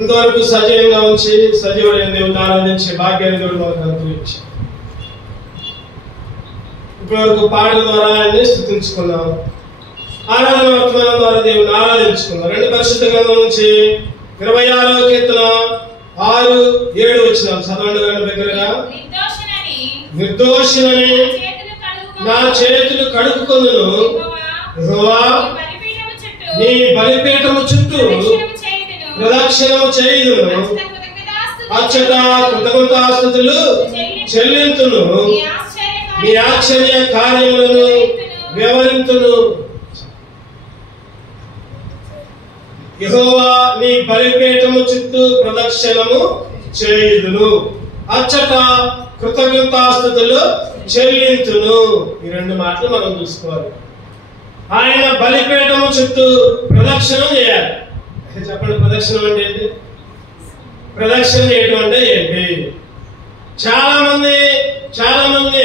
ఇంతవరకు సజీవంగా ఉంచి సజీవుడైన దేవుని ఆరాధించే భాగ్యాన్ని దేవుడు మనకు అనుగ్రహించాడు. ఇప్పటివరకు పాటల ద్వారా ఆయన్ని స్తుతించుకున్నాం, ఆరాధన వర్తమానం ద్వారా దేవుని ఆరాధించుకున్నాం. 2 పరిశుద్ధ గ్రంథం నుంచి 26వ కీర్తన 6-7 వచనాలు చదవండి. దగ్గరగా నిర్దోషినని నా చేతులు కడుక్కొనును, యెహోవా నీ బలిపీఠము చుట్టూ ప్రదక్షిణము చేయుదును, అచ్చట కృతజ్ఞతాస్తుతులు చెల్లింతును, నీ ఆశ్చర్య కార్యములను వివరింతును. యెహోవా నీ బలిపీఠము చుట్టూ ప్రదక్షిణము చేయుదును, అచ్చట కృతజ్ఞతాస్తుతులు చెల్లింతును. ఈ 2 మాటలు మనం చూసుకోవాలి. ఆయన బలిపీఠము చుట్టూ ప్రదక్షిణం చేయాలి. చెప్పండి, ప్రదక్షిణం అంటే ఏంటి? ప్రదక్షిణ చేయడం అంటే ఏంటి? చాలా మంది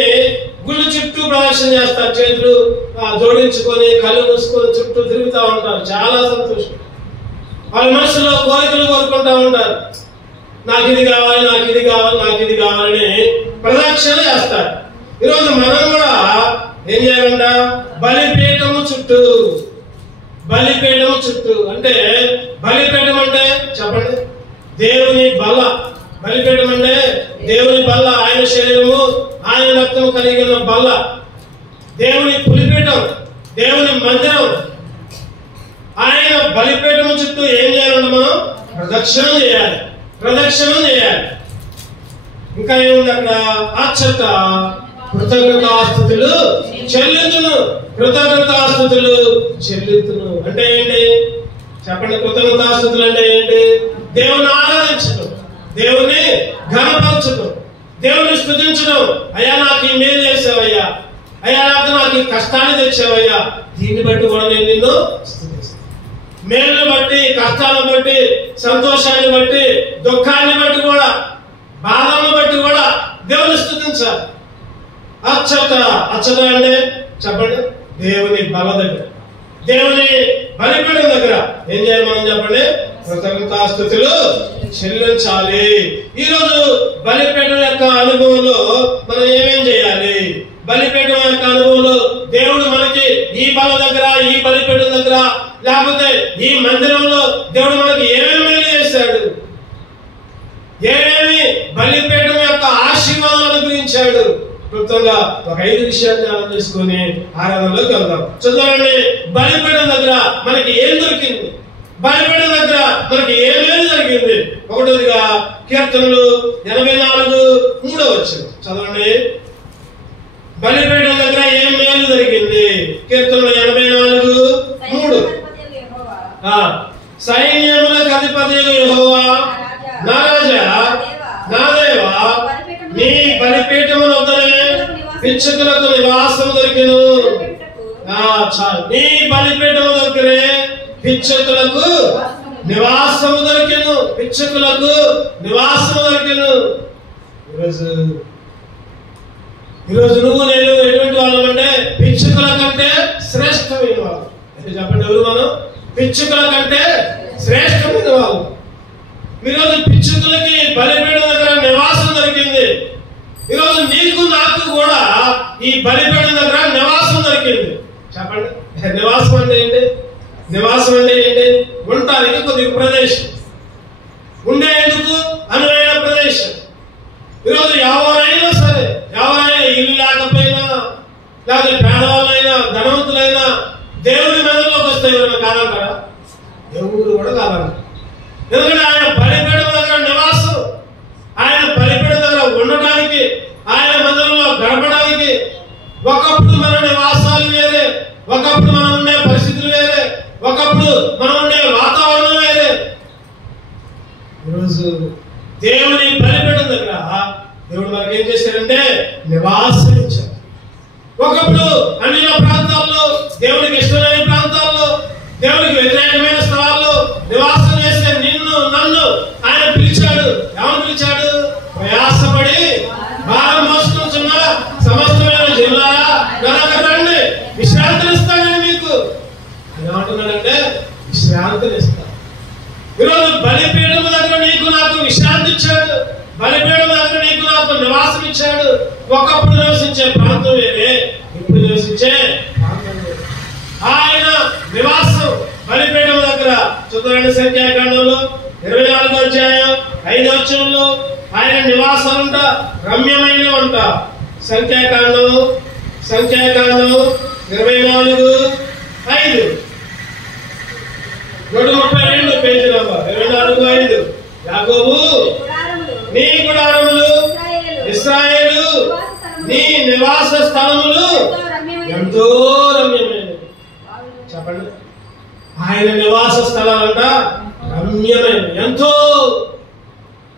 గుళ్ళు చుట్టూ ప్రదక్షిణ చేస్తారు, చేతులు జోడించుకొని కళ్ళు మూసుకొని చుట్టూ తిరుగుతూ ఉంటారు. చాలా సంతోషం. వాళ్ళ మనసులో కోరికలు కోరుకుంటా ఉంటారు. నాకు ఇది కావాలి, నాకు ఇది కావాలి, నాకు ఇది కావాలని ప్రదక్షిణ చేస్తారు. ఈరోజు మనం కూడా ఏం చేయాలంట? బలిపీఠము చుట్టూ. బలిపీఠము చుట్టూ అంటే, బలిపీఠం అంటే చెప్పండి, దేవుని బల్ల. బలిపీఠం అంటే దేవుని బల్ల, ఆయన శరీరము ఆయన రక్తము కలిగిన బల్ల, దేవుని పులిపీఠం, దేవుని మందిరం. ఆయన బలిపీఠము చుట్టూ ఏం చేయాలంటే మనం ప్రదక్షిణం చేయాలి, ప్రదక్షిణం చేయాలి. ఇంకా ఏముంది అక్కడ? అచ్చట కృతజ్ఞతాస్తుతులు చెల్లింతును, కృతజ్ఞతాస్తుతులు చెల్లింతును అంటే ఏంటి? చెప్పండి, కృతజ్ఞతాస్తుతులు అంటే ఏంటి? దేవుని ఆరాధించడం, దేవుని ఘనపరచడం, దేవుని స్తుతించడం. అయ్యా నాకు ఈ మేలు చేసావయ్యా, అయ్యా నాకు ఈ కష్టాన్ని తెచ్చావయ్యా, దీన్ని బట్టి కూడా నేను నిన్ను స్తుతిస్తాను. మేలును బట్టి, కష్టాలను బట్టి, సంతోషాన్ని బట్టి, దుఃఖాన్ని బట్టి కూడా, బాధలను బట్టి కూడా దేవుని స్తుతించాలి. అచ్చట అంటే చెప్పండి, దేవుని బల దగ్గర, దేవుని బలిపీఠం దగ్గర ఏం చేయాలి మనం? చెప్పండి, కృతజ్ఞతాస్తుతులు చెల్లించాలి. ఈరోజు బలిపీఠం యొక్క అనుభవంలో మనం ఏమేం చేయాలి? బలిపీఠం యొక్క అనుభవంలో దేవుడు మనకి ఈ బల దగ్గర, ఈ బలిపీఠం దగ్గర, లేకపోతే ఈ మందిరంలో దేవుడు మనకి ఏమేమి చేశాడు, ఏమేమి బలిపీఠం యొక్క ఆశీర్వాదాలు అనుగ్రహించాడు. క్లుప్తంగా ఒక 5 విషయాలు ధ్యానం చేసుకుని ఆరాధనలోకి వెళ్దాం. చదవండి, బలిపీఠం దగ్గర మనకి ఏం దొరికింది? బలిపీఠం దగ్గర మనకి ఏమేమి జరిగింది? ఒకటిగా కీర్తనలు 84:3 వచనం చదవండి. బలిపీఠం దగ్గర ఏం మేలు జరిగింది? కీర్తనలు 84:3. సైన్యములకు అధిపతియగు యెహోవా నా రాజా, నా దేవా, నీ బలిపీఠము వద్దనే పిచ్చుకలకు నివాసము దొరికెను. నీ బలిపీఠము దగ్గరే పిచ్చుకలకు నివాసము దొరికెను, పిచ్చుకలకు నివాసము దొరికెను. ఈరోజు నువ్వు నేను ఎటువంటి వాళ్ళం అంటే పిచ్చుకల కంటే శ్రేష్టమైన వాళ్ళు. చెప్పండి, ఎవరు మనం? పిచ్చుకల కంటే శ్రేష్టమైన వాళ్ళు. ఈరోజు పిచ్చుకలకి బలిపీఠం దగ్గర నివాసం దొరికింది. ఈరోజు నీకు నాకు కూడా ఈ బలిపీఠం దగ్గర నివాసం దొరికింది. చెప్పండి, నివాసం అంటే ఏంటి? నివాసం అంటే ఏంటి? ఉండటానికి కొద్దిగా ప్రదేశం, ఉండేందుకు అనువైన ప్రదేశం. ఈరోజు ఎవరైనా సరే, ఎవరైనా ఇల్లు లేకపోయినా, లేకపోతే పేదవాళ్ళైనా ధనవంతులైనా దేవుని మందిరంలోకి వస్తే ఎవరైనా కాదంటారా? ఎవరు కూడా కాదంటారు. ఎందుకంటే ఆయన బలిపీఠం దగ్గర నివాసం, ఆయన బలిపీఠం దగ్గర ఉండటానికి, ఆయన మందిరంలో గడపడానికి. ఒకప్పుడు మన నివాసాలు వేరే, ఒకప్పుడు మనం ఉండే పరిస్థితులు వేరే, ఒకప్పుడు మనం ఉండే వాతావరణం వేరే. ఈరోజు దేవుని బలిపీఠం దగ్గర దేవుడు మనకి ఏం చేశాడంటే నివాసం ఇచ్చాడు. ఒకప్పుడు అన్ని ప్రాంతాల్లో, దేవునికి ఇష్టమైన ప్రాంతాల్లో, దేవునికి వ్యతిరేకమైన స్థలాల్లో నివాసం చేసే నిన్ను నన్ను ఆయన పిలిచాడు. ఏమని పిలిచాడు? ప్రయాసపడి భారం మోసుకుంటున్న సమస్తమైన జిల్లారా రండి, విశ్రాంతినిస్తానని మీకు. ఏమంటున్నాడంటే విశ్రాంతినిస్తాను. ఈరోజు బలిపీఠము దగ్గర విశ్రాంతి ఇచ్చాడు. బలిపీఠం దగ్గర నీకు నాకు నివాసం ఇచ్చాడు. ఒకప్పుడు నివసించే ప్రాంతం వేరే, ఇప్పుడు నివసించే ప్రాంతం వేరే. ఆయన నివాసం బలిపీఠం దగ్గర చూడండి. సంఖ్యాకాండంలో 24వ అధ్యాయం 5వ వచనంలో ఆయన నివాసాలంట రమ్యమైనవంట. సంఖ్యాకాండం 24:5 132 పేజీ నంబర్ 24:5. యాకోబు నీ గుడారములు ఇశ్రాయేలు నీ నివాస స్థలములు ఎంతో రమ్యమైనవి. చెప్పండి, ఆయన నివాస స్థలాలంట రమ్యమైన, ఎంతో.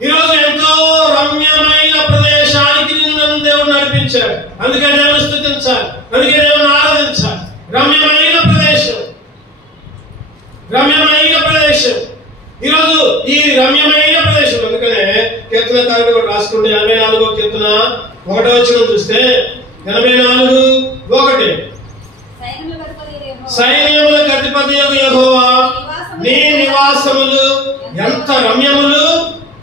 ఈరోజు ఎంతో రమ్యమైన ప్రదేశానికి నన్ను దేవుడు నడిపించాడు. అందుకే దేవుని స్తుతించాలి, అందుకే దేవుని ఆరాధించాలి. రమ్యమైన ప్రదేశం, రమ్యమైన ప్రదేశం. ఈరోజు ఈ రమ్యమైన ప్రదేశం, అందుకనే కీర్తనకారుడు కూడా రాసుకుంటే 84వ కీర్తన 1వ వచనం చూస్తే 84:1 సైన్యములకు అధిపతియగు యెహోవా నీ నివాసములు ఎంత రమ్యములు,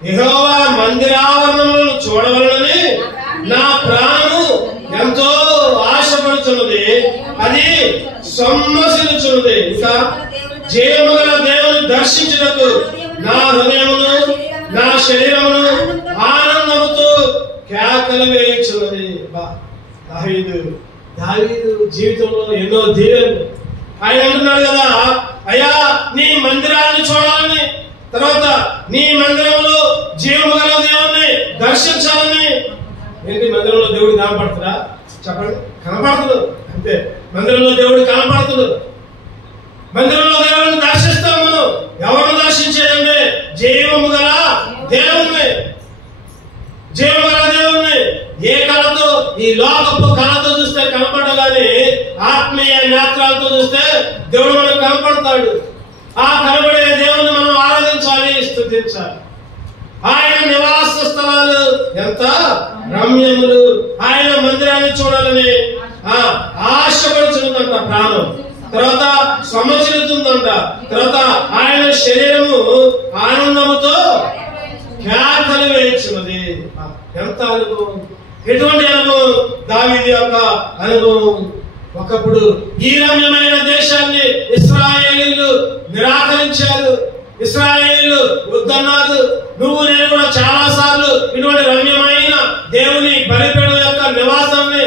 యెహోవా మందిరావరణములను చూడవలనని నా ప్రాణము ఎంతో ఆశపడుతున్నది, అది సొమ్మసిల్లుచున్నది. ఇంకా జీవముగల దేవుని దర్శించుటకు నా హృదయమును నా శరీరమును ఆనందముతో కేకలు వేయించున్నది. దావీదు జీవితంలో ఎన్నో దీవెనలు. ఆయన అంటున్నాడు కదా, అయ్యా నీ మందిరాన్ని చూడాలని, తర్వాత నీ మందిరంలో జీవము గల దేవుణ్ణి దర్శించాలని. ఏంటి, మందిరంలో దేవుడు కనపడుతున్నా? చెప్పండి, కనపడుతుంది. అంతే, మందిరంలో దేవుడు కనపడుతుంది. మందిరంలో దేవుడిని దర్శిస్తాం మనం. ఎవరిని దర్శించేదంటే జీవము గల దేవుణ్ణి, జీవము గల దేవుణ్ణి. ఏ కళతో, ఈ లోకపు కళతో చూస్తే కనపడగానే ఆత్మీయ నేత్రాలతో చూస్తే దేవుడు మనకు కనపడతాడు. ఆ కనబడే దేవుని మనం ఆరాధించాలి, స్తుతించాలి. ఆయన నివాస స్థలాలు ఎంత రమ్యములు. ఆయన మందిరాన్ని చూడాలని ఆశపడుచుందంట ప్రాణం. తర్వాత సొమ్మసిల్లుతుందంట. తర్వాత ఆయన శరీరము ఆనందముతో కేకలు వేయించున్నది. ఎంత అనుభవం, ఎటువంటి అనుభవం! దావీదు యొక్క అనుభవం. ఒకప్పుడు ఈ రమ్యమైన దేశాన్ని ఇశ్రాయేలీయులు నిరాకరించారు. ఇశ్రాయేలీయులు వద్దన్నారు. నువ్వు నేను కూడా చాలా సార్లు ఇటువంటి రమ్యమైన దేవుని బలిపీఠం యొక్క నివాసాన్ని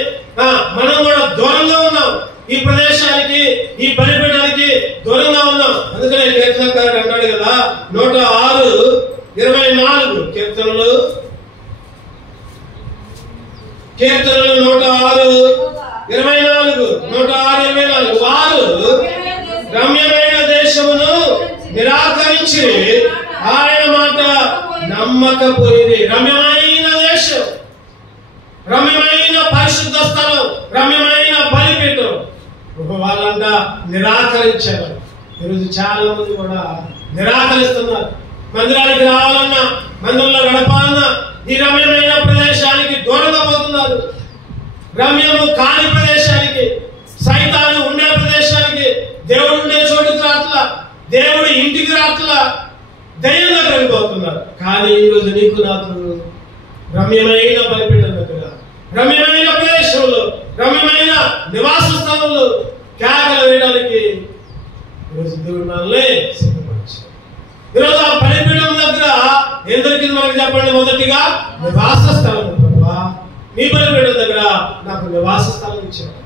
మనం కూడా దూరంగా ఉన్నాం. ఈ ప్రదేశానికి, ఈ బలిపీఠానికి దూరంగా ఉన్నాం. అందుకనే కీర్తనకారుడు అంటాడు కదా, 106:24 కీర్తనలు 106:24 వారు రమ్యమైన దేశమును నిరాకరించి ఆయన మాట నమ్మకపోయింది. రమ్యమైన దేశం, రమ్యమైన పరిశుద్ధ స్థలం, రమ్యమైన బలిపీఠం వాళ్ళంట నిరాకరించారు. ఈరోజు చాలా మంది కూడా నిరాకరిస్తున్నారు. మందిరానికి రావాలన్నా, మందిరంలో గడపాలన్నా ఈ రమ్యమైన ప్రదేశానికి దూరంగా పోతున్నారు. రమ్యము కాని ప్రదేశానికి, సైతాను ఉండే ప్రదేశానికి, దేవుడు ఉండే చోటుకి రాట్లా, దేవుడి ఇంటికి రాట్లా, దయ్యంగా వెళ్ళిపోతున్నారు. కానీ ఈరోజు నీకు నాకు రమ్యమైన బలిపీఠం దగ్గర, రమ్యమైన ప్రదేశంలో, రమ్యమైన నివాస స్థలంలో కేకలు వేయడానికి ఈరోజు దేవుడు మనల్ని సిద్ధపరిచాడు. ఈరోజు ఆ బలిపీఠం దగ్గర ఏం దొరికింది మనకి చెప్పండి? మొదటిగా నివాస స్థలం. నీ బలిపీఠం దగ్గర నాకు నివాస స్థలం ఇచ్చాడు.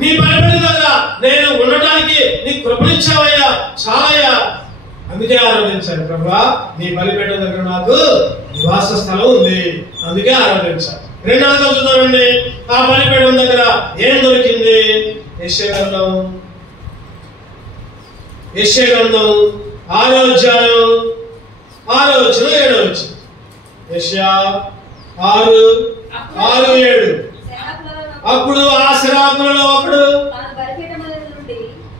నీ బలిపీఠం దగ్గర నేను ఉండటానికి నీ కృపనిచ్చావయ్యా, చాలయ్యా. అందుకే ఆరాధించాను. ప్రభా, నీ బలిపీఠం దగ్గర నాకు నివాస స్థలం ఉంది, అందుకే ఆరాధించాను. రెండవది చూద్దామండి, ఆ బలిపీఠం దగ్గర ఏం దొరికింది? యెషయా గ్రంథం 6వ అధ్యాయం 6వ వచనం 7వ వచనం. యెషయా 6:6-7. అప్పుడు ఆ శిరాకులలో ఒకడు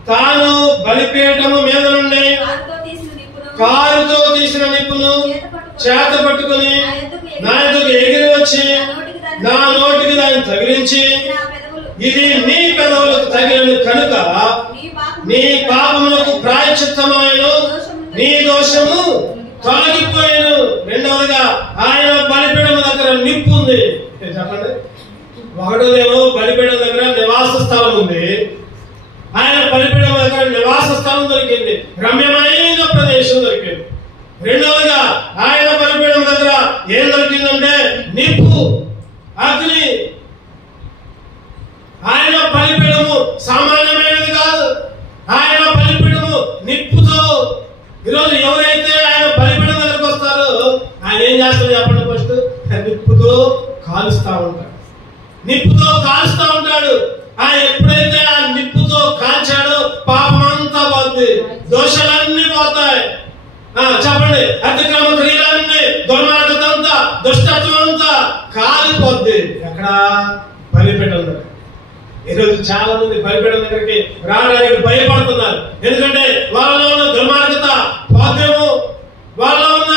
తాను బలిపీఠము మీద నుండి కారుతో తీసిన నిప్పును చేత పట్టుకుని నా ఎదుగు ఎగిరి వచ్చి నా నోటికి దాన్ని తగిలించి, ఇది నీ పెదవులకు తగిలిన కనుక నీ పాపములకు ప్రాయశ్చిత్తమైన నీ దోషము తొలగిపోయాను. రెండవదిగా ఆయన బలిపీఠం దగ్గర నిప్పు ఉంది. చెప్పండి, ఒకటోదేమో బలిపీఠం దగ్గర నివాస స్థలం ఉంది. ఆయన బలిపీఠం దగ్గర నివాస స్థలం దొరికింది, రమ్యమైన ప్రదేశం దొరికింది. రెండవదిగా ఆయన బలిపీఠం దగ్గర ఏం దొరికిందంటే నిప్పు, అగ్ని. ఆయన బలిపీఠము సామాన్యమైనది కాదు. ఆయన బలిపీఠము నిప్పుతో. ఈరోజు ఎవరైతే ఆయన బలిపీఠం దగ్గరకు వస్తారో ఆయన ఏం చేస్తాడు చెప్పండి? ఫస్ట్ నిప్పుతో కాలుస్తా ఉంటాడు, నిప్పుతో కాలుస్తా ఉంటాడు. ఆయన ఎప్పుడైతే ఆ నిప్పుతో కాల్చాడో పాపమంతా పోతుంది, దోషాలన్నీ పోతాయి. చెప్పండి, అతిక్రమ క్రియలన్నీ, దుర్మార్గత అంతా, దుష్టత్వం అంతా కాలిపోద్ది. ఎక్కడ? బలిపీఠం దగ్గర. ఈరోజు చాలా మంది బలిపీఠం దగ్గరికి రావడానికి భయపడుతున్నారు. ఎందుకంటే వాళ్ళలో ఉన్న దుర్మార్గత పోద్యము, వాళ్ళలో ఉన్న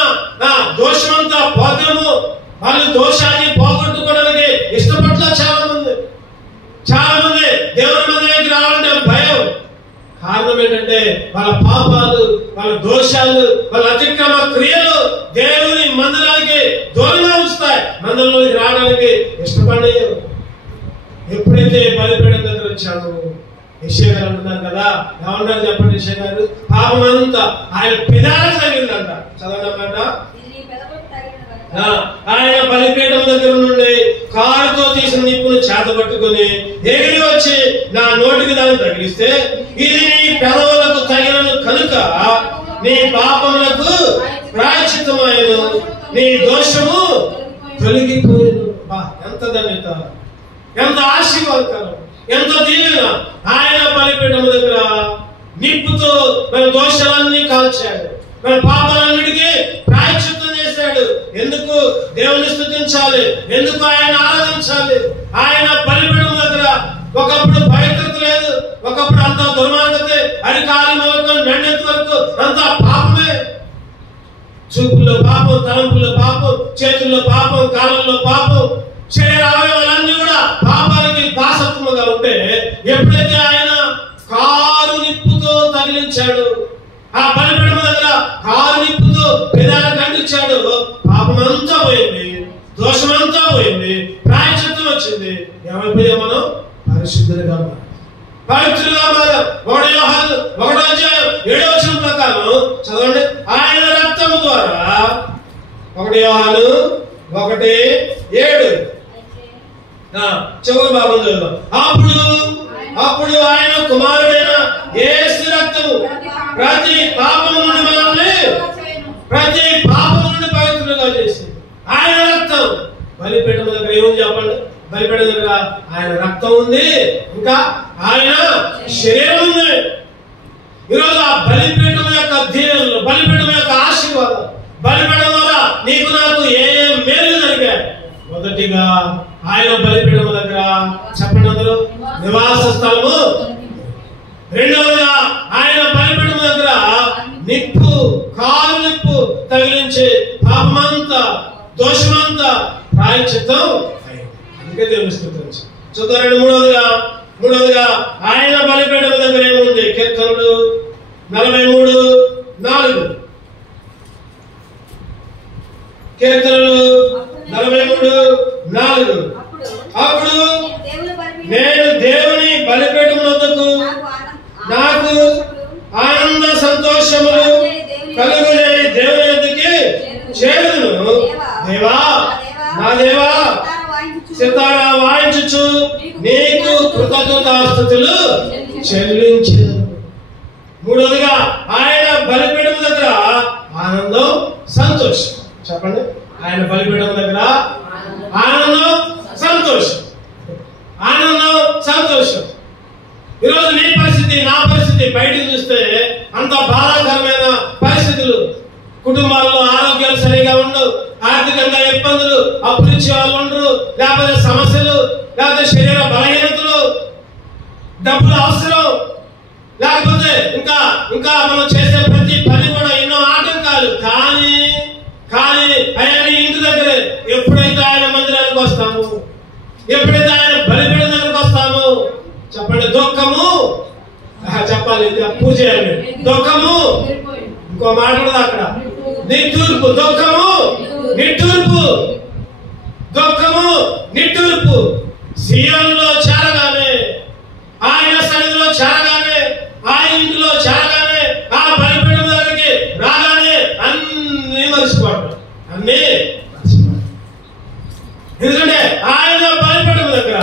దోషమంతా పోద్యము. వాళ్ళు దోషాన్ని పోగొట్టుకోవడానికి ఇష్టపడతారు. చాలా మంది దేవుని మందిరానికి రావాలంటే భయం. కారణం ఏంటంటే వాళ్ళ పాపాలు, వాళ్ళ దోషాలు, వాళ్ళ అతిక్రమ క్రియలు దేవుని మందిరానికి దూరంగా ఉంచుతాయి. మందిరంలోకి రావడానికి ఇష్టపడలేదు. ఎప్పుడైతే బలిపీఠం దగ్గర వచ్చాను, యెషయా గారు అంటున్నారు కదా, ఏమన్నారు చెప్పండి? యెషయా గారు, పాపమంతా ఆయన పెదాలకు తగిలిందంట. చదవనమాట. ఆయన బలిపీఠం దగ్గర నుండి కారుతో తీసిన నిప్పును చేతబట్టుకుని ఎగిరి వచ్చి నా నోటికి దాన్ని తగిలిస్తే, ఇది నీ పెదవులకు తగినను కనుక నీ పాపములకు ప్రాయశ్చిత్తమైన, నీ దోషము తొలగిపోయిను. ఎంత ధన్యత, ఎంత ఆశీర్వాదకరం, ఎంత దీవెన. ఆయన బలిపీఠం దగ్గర నిప్పుతో మన దోషాలన్నీ కాల్చాడు, మన పాపాలన్నిటికీ ప్రాయశ్చిత్తం చేశాడు. ఎందుకు దేవుని స్తుతించాలి? ఎందుకు ఆయన ఆరాధించాలి? ఆయన బలిపీఠం దగ్గర ఒకప్పుడు పవిత్రత లేదు, ఒకప్పుడు అంతా దుర్మార్గతే. అరికాలి వరకు మెండెత్తి వరకు అంతా పాపమే. చూపుల్లో పాపం, తలంపుల్లో పాపం, చేతుల్లో పాపం, కాళ్ళల్లో పాపం, శరీర అవయవాలన్నీ కూడా పాపానికి దాసత్వముగా ఉంటే, ఎప్పుడైతే ఆయన కారు నిప్పుతో తగిలించాడు, ఆ బలిపీఠం దగ్గర కారు నిప్పుతో పెదాలు ఖండించాడు, పాపమంతా పోయింది, దోషమంతా పోయింది, ప్రాయశ్చిత్తం వచ్చింది. ఏమైపోయా? మనం పరిశుద్ధులుగా మారాం, పవిత్రులుగా మారాం. 1 యోహాను 1:7 ప్రకారం చదవండి. ఆయన రక్తము ద్వారా, 1 యోహాను 1:7 చివరి భాగం చదువుదాం. అప్పుడు ఆయన కుమారుడైన యేసు రక్తము ప్రతి పాపము నుండి మనల్ని, ప్రతి పాపము నుండి పవిత్రులుగా చేసింది. ఆయన రక్తం. బలిపీఠం దగ్గర ఏముంది చెప్పండి? బలిపీఠం దగ్గర ఆయన రక్తం ఉంది, ఇంకా ఆయన శరీరం ఉంది. ఈరోజు ఆ బలిపీఠం యొక్క దీవెనలు, బలిపీఠం యొక్క ఆశీర్వాదం, బలిపీఠం ద్వారా నీకు నాకు ఏ మేలు జరిగాయి? మొదటిగా ఆయన బలిపీఠం దగ్గర చెప్పండి అందరూ, నివాస స్థలము. రెండవదిగా ఆయన బలిపీఠం దగ్గర నిప్పు, కారు నిప్పు తగిలించి పాపమంతా, దోషమంతా ప్రాయశ్చిత్తం. అందుకే దేవుని స్తుతించు. చూద్దాం. మూడవదిగా ఆయన బలిపీఠం దగ్గర ఏముంది? కీర్తనలు 43:4. కీర్తనలు 43:4. అప్పుడు నేను దేవుని బలిపీఠం వద్దకు నాకు ఆనంద సంతోషములు కలుగులేని దేవుని యొద్దకి చేరుదును. దేవా, నా దేవా, సితారా వాయించుచు నీకు కృతజ్ఞతాస్తుతులు చెల్లించెదను. మూడవదిగా ఆయన బలిపీఠం దగ్గర ఆనందం, సంతోషం. చెప్పండి, ఆయన బలిపీఠం దగ్గర ఆనందం, సంతోషం. ఆనందం, సంతోషం. ఈరోజు నీ పరిస్థితి, నా పరిస్థితి బయటకు చూస్తే అంత బాధాకరమైన పరిస్థితులు. కుటుంబాల్లో ఆరోగ్యాలు సరిగా ఉండవు, ఆర్థికంగా ఇబ్బందులు, అప్పులిచ్చే వాళ్ళు ఉండరు, లేకపోతే సమస్యలు, లేకపోతే శరీర బలహీనతలు, డబ్బులు అవసరం, లేకపోతే ఇంకా మనం చేసే ప్రతి పని కూడా ఎన్నో ఆటంకాలు. కానీ ఆయన ఇంటి దగ్గరే. ఎప్పుడైతే ఆయన మందిరానికి వస్తాము, ఎప్పుడైతే ఆయన బలిపీఠం దగ్గరకు వస్తాము, చెప్పండి, దుఃఖము చెప్పాలి, పూజ చేయాలి. దుఃఖము, ఇంకో మాట కూడా అక్కడ నిట్టూర్పు, దుఃఖము నిట్టూర్పు, దుఃఖము నిట్టూర్పు. సియోనులో చేరగానే, ఆయన సన్నిధిలో చేరగానే, ఆయన ఇంటిలో చేరగానే, ఆ బలిపీఠం దగ్గరికి రాగానే అన్ని మర్చిపోవడం, అన్ని మర్చిపోవడం. ఎందుకంటే ఆయన బలిపీఠం దగ్గర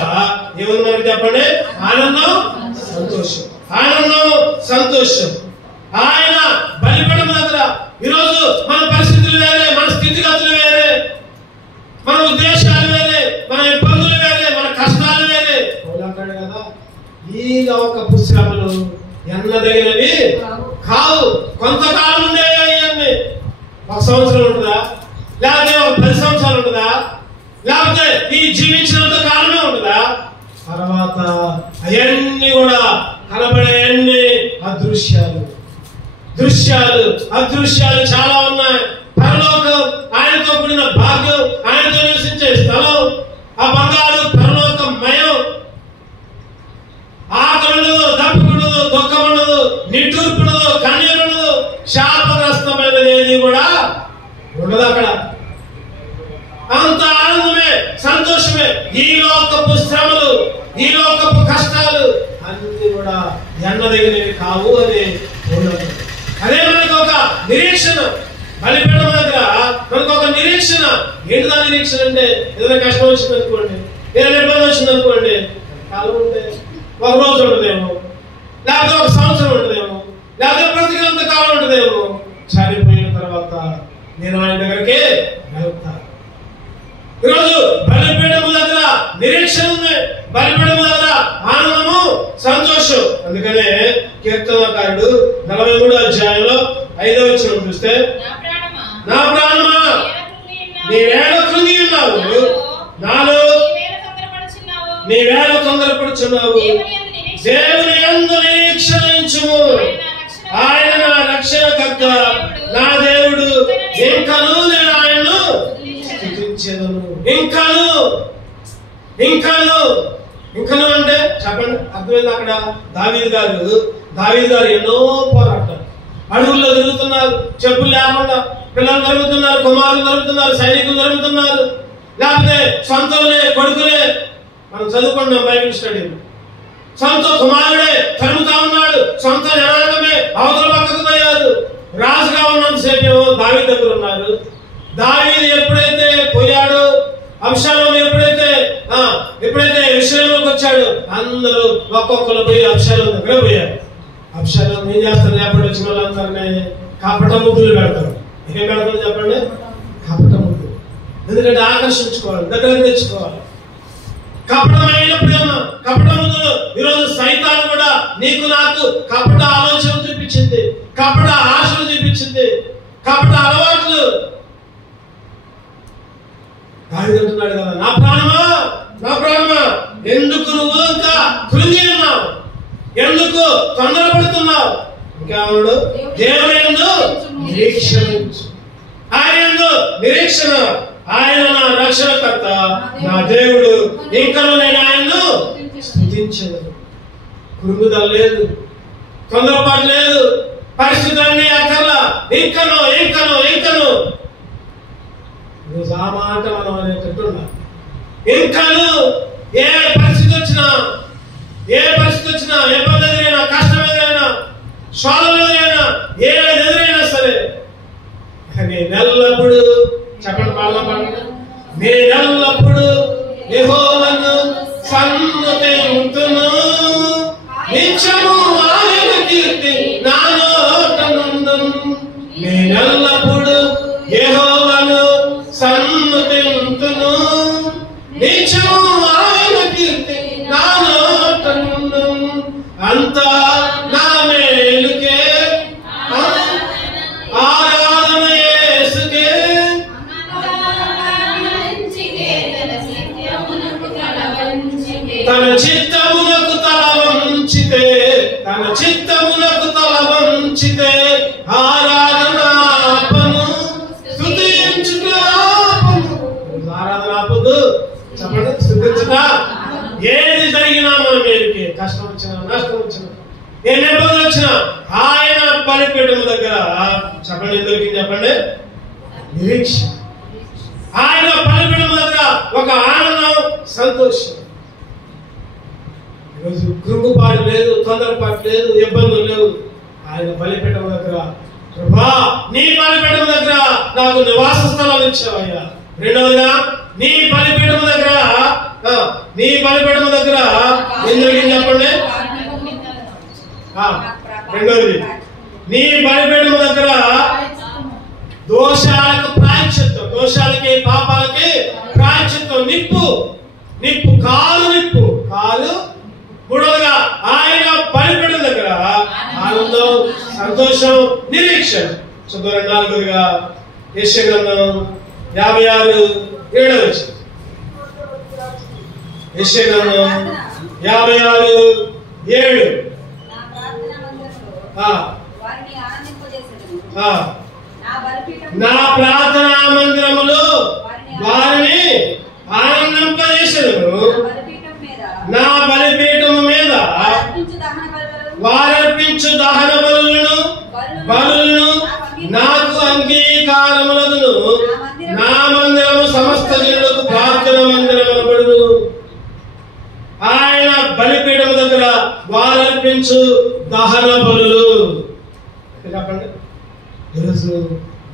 ఏముంది మనకి చెప్పండి? ఆనందం, సంతోషం. ఆనందం, సంతోషం. ఆయన బలిపీఠం దగ్గర. ఈరోజు మన పరిస్థితులు వేరే, మన స్థితిగతులు వేరే, మన ఉద్దేశాలు వేరే, మన ఇబ్బందులు వేరే, మన కష్టాలు వేరే. అంటాడు కదా, ఈ లోకపు శ్రమలు ఎన్నదగినవి కావు. కొంతకాలం ఉండేవి ఇవన్నీ. 1 సంవత్సరం ఉంటుందా, లేకపోతే 10 సంవత్సరాలు ఉంటుందా, లేకపోతే ఈ జీవించినంత కాలమే ఉంటుందా? తర్వాత అవన్నీ కూడా కనబడేవన్నీ అదృశ్యాలు. దృశ్యాలు, అదృశ్యాలు చాలా ఉన్నాయి. పరలోకం, ఆయనతో కూడిన భాగ్యం, ఆయనతో నివసించే స్థలం, ఆ బంగారు పరలోకం మయం. ఆకలి ఉండదు, దప్పిక ఉండదు, దుఃఖం ఉండదు, నిట్టూర్పు ఉండదు, కన్నీరు ఉండదు, శాపగ్రస్తమైనది ఏది కూడా ఉండదు అక్కడ. అంత ఆనందమే, సంతోషమే. ఈ లోకపు శ్రమలు, ఈ లోకపు కష్టాలు అన్ని కూడా ఎన్నదగినవి కావు అని ఉండదు. అదే మనకు ఒక నిరీక్షణ. బలిపీఠం దగ్గర మనకు ఒక నిరీక్షణ. ఏంటిదా నిరీక్షణ అంటే, ఏదైనా కష్టం వచ్చింది అనుకోండి, ఏదైనా ఇబ్బంది వచ్చింది అనుకోండి, కాలం ఉంటే 1 రోజు ఉంటుందేమో, లేకపోతే 1 సంవత్సరం ఉంటుందేమో, లేకపోతే బ్రతికినంత కాలం ఉంటుందేమో. చనిపోయిన తర్వాత నేను ఆయన దగ్గరికి వెళ్తాను. ఈరోజు బలిపీఠము దగ్గర నిరీక్షణ ఉంది, బలిపీఠము దగ్గర ఆనందము, సంతోషం. అందుకనే కీర్తనకారుడు 43వ అధ్యాయంలో 5వ వచనం చూస్తే, నా ప్రాణమా నీవేళ కృంగి ఉన్నావు, నాలో నీవేళ తొందరపడుచున్నావు, దేవుని యందు నిరీక్షించుము, ఆయన నా రక్షణకర్త, నా దేవుడు, ఇంకను నేను ఆయన్ను స్తుతించెదను. ఇంకను అంటే చెప్పండి, అర్థమైంది? అక్కడ దావీదు గారు ఎన్నో పోరాటాలు, అడవుల్లో తిరుగుతున్నారు, చెప్పులు లేకుండా, పిల్లలు దొరుకుతున్నారు, కుమారులు దొరుకుతున్నారు, సైనికులు దొరుకుతున్నారు, లేకపోతే సొంతలే కొడుకులే. మనం చదువుకున్నాం బైబిల్ స్టడీలో. సొంత కుమారుడే తరుగుతా ఉన్నాడు, సొంత జనాంగమే అవతల పక్కకు పోయారు. రాజుగా ఉన్నంతసేపు ఏమో దావీదు దగ్గర ఉన్నారు. దావీదు ఎప్పుడైతే పోయాడో, అబ్షాలోము ఎప్పుడైతే విషయంలోకి వచ్చాడు, అందరూ ఒక్కొక్కరు పోయి అబ్షాలోము దగ్గర పోయారు. అబ్షాలోము ఏం చేస్తారు? ఎప్పుడు వచ్చిన వాళ్ళందరినీ కపట ముద్దులు పెడతారు. ఏం పెడతారు చెప్పండి? కపట ముద్దులు. ఎందుకంటే ఆకర్షించుకోవాలి, దగ్గర తెచ్చుకోవాలి. కపటమైన ప్రేమ, కపట ముద్దులు. ఈరోజు సైతాన్ కూడా నీకు నాకు కపట ఆలోచనలు చూపించింది, కపట ఆశలు చూపించింది, కపట అలవాట్లు. దావీదు అంటున్నాడు కదా, నా ప్రాణమా ఎందుకు నువ్వు ఇంకా కృంగి ఉన్నావు, ఎందుకు తొందరపడుతున్నావు? ఇంకేమన్నాడు? దేవుని యందు నిరీక్షించు. ఆయన యందు నిరీక్షణ. ఆయన నా రక్షణకర్త, నా దేవుడు, ఇంకను నేను ఆయన్ను స్తుతించెదను. కృంగుదల లేదు, తొందరపాటు లేదు, పరిస్థితులన్నీ అక్కర్లా. ఇంకను ఈరోజు ఆ మాట మనం అనేటట్టు ఉండాలి. ఇంకను ఏ పరిస్థితి వచ్చినా, ఇబ్బంది ఎదురైనా, కష్టం ఎదురైనా, శోధన ఎదురైనా, ఏది ఎదురైనా సరే, నేనెల్లప్పుడు చెప్పండి, నేనెల్లప్పుడు యెహోవాను సన్నుతింతును, నిత్యము ఆయన కీర్తి నా నోట నుండును. నేనెల్లప్పుడు యెహోవాను సన్నుతింతును, నిత్యము ఆయన కీర్తి నా నోట నుండును. అంతా నా మేలుకే, ఆరాధన యేసుకే, తన చిత్తమునకు తల వంచితే ఆరాధనాపను స్తుతించుట ఆపను. ఆరాధన ఆపదు, చెప్పండి, స్తుతించుట. ఏది జరిగినా మన మేలుకే. కష్టం వచ్చినా, నష్టం వచ్చినా, ఏ ఇబ్బంది వచ్చినా ఆయన బలిపీఠం దగ్గర చెప్పండి, దొరికింది చెప్పండి, నిరీక్షణ. ఆయన బలిపీఠం దగ్గర ఒక ఆనందం, సంతోషం. ఈరోజు కృంగుపాటు లేదు, తొందరపాటు లేదు, ఇబ్బందులు లేవు. ఆయన బలిపీఠం దగ్గర, ప్రభా నీ బలిపీఠం దగ్గర నాకు నివాస స్థలాలు ఇచ్చావయ్యా. రెండవదిగా నీ బలిపీఠం దగ్గర ఏం జరిగింది చెప్పండి. రెండవది, నీ బలిపీఠం దగ్గర దోషాలకు ప్రాయశ్చిత్తం, దోషాలకి పాపాలకి ప్రాయశ్చిత్తం, నిప్పు కాలు. మూడవదిగా ఆయన బలిపీఠం దగ్గర ఆనందం, సంతోషం, నిరీక్షణ. చదువు. నాలుగోదిగా యెషయా గ్రంథం 56:7. యెషయా గ్రంథం 56:7. నా ప్రార్థనా మందిరములో వారిని ఆనందింపజేసెదను. నా బలిపీఠం మీద వారర్పించు దహన బలులను నాకు అంగీకారములను. నా మందిరము సమస్త జనులకు ప్రార్థన మందిరం అనబడును. ఆయన బలిపీఠం దగ్గర వారర్పించు దహన బలులు. చెప్పండి. ఈరోజు